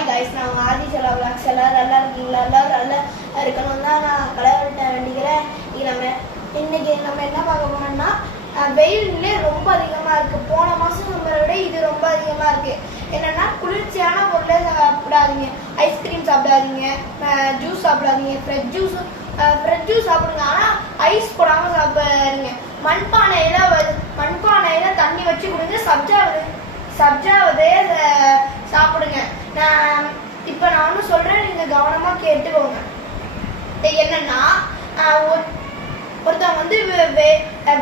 Hi guys, நான் உங்கள் ஆதிச்சலா vlogs. எல்லோரும் நல்லா இருக்கீங்களா? எல்லோரும் நல்லா இருக்கணும் தான் நான் கடவுள்கிட்ட வேண்டிக்கிறேன். இன்னைக்கு நம்ம என்ன பார்க்க போனோம்னா, வெயிலே ரொம்ப அதிகமாக இருக்குது. போன மாதம் நம்மளை விட இது ரொம்ப அதிகமாக இருக்குது. என்னென்னா, குளிர்ச்சியான பொருளே சாப்பிடாதீங்க. ஐஸ்கிரீம் சாப்பிடாதீங்க, ஜூஸ் சாப்பிடாதீங்க. ஃப்ரெஷ் ஜூஸ் சாப்பிடுங்க, ஆனால் ஐஸ் போடாமல் சாப்பிடுங்க. மண்பானையில் தண்ணி வச்சு கொடுங்க. சப்ஜாவதே சாப்பிடுங்க. இப்போ நான் ஒன்று சொல்கிறேன், நீங்கள் கவனமாக கேட்டுக்கோங்க. என்னன்னா, ஒருத்தவங்க வந்து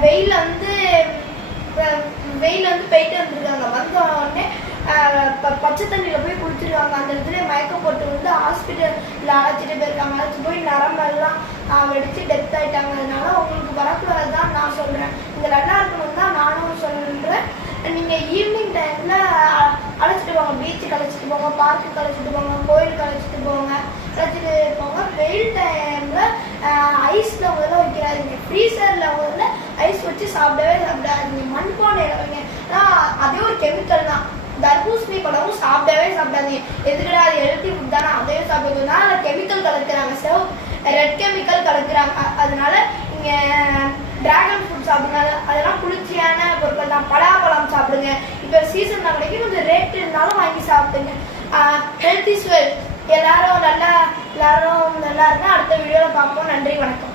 வெயில வந்து போயிட்டு வந்துருக்காங்க. வந்த உடனே பச்சை தண்ணியில் போய் குளிச்சிருக்காங்க. அந்த இடத்துல மயக்கம் போட்டு வந்து ஹாஸ்பிட்டலில் அழைச்சிட்டு போயிருக்காங்க. அழைச்சி போய் நரம்பெல்லாம் வெடிச்சு டெத் ஆகிட்டாங்க. அதனால உங்களுக்கு வரக்கூடாது தான் நான் சொல்கிறேன். இங்கே நல்லா இருக்கணும் தான் நானும் சொல்கிறேன். நீங்கள் ஈவினிங் டைமில் அழைச்சிட்டு போங்க. பீச்சுக்கு அழைச்சிட்டு போங்க, பார்க்குக்கு அழைச்சிட்டு போங்க, கோயிலுக்கு அழைச்சிட்டு போங்க. வெயில் டைமில் ஐஸில் முதல்ல வைக்கிறாதீங்க. ஃப்ரீசரில் முதல்ல ஐஸ் வச்சு சாப்பிடாதீங்க. மண்பானையில் வைங்க. அதே ஒரு கெமிக்கல் தான். தர்பூசணி பழமும் சாப்பிடாதீங்க. எதுக்கடா அது ஹெல்த்தி ஃபுட் தானே, அதையும் சாப்பிடுறது. அதில் கெமிக்கல் கலக்குறாங்க, ரெட் கெமிக்கல் கலக்குறாங்க. அதனால இங்கே டிராகன் ஃப்ரூட் சாப்பிடுங்க. அதெல்லாம் குளிர்ச்சியான பொருட்கள் தான். பலாப்பழம் சாப்பிடுங்க. இப்போ சீசன் கிடைக்கும், கொஞ்சம் ரேட் இருந்தாலும் வாங்கி சாப்பிடுங்க. Health is wealth. எல்லாரும் நல்லா இருந்தால் அடுத்த வீடியோவில் பார்ப்போம். நன்றி, வணக்கம்.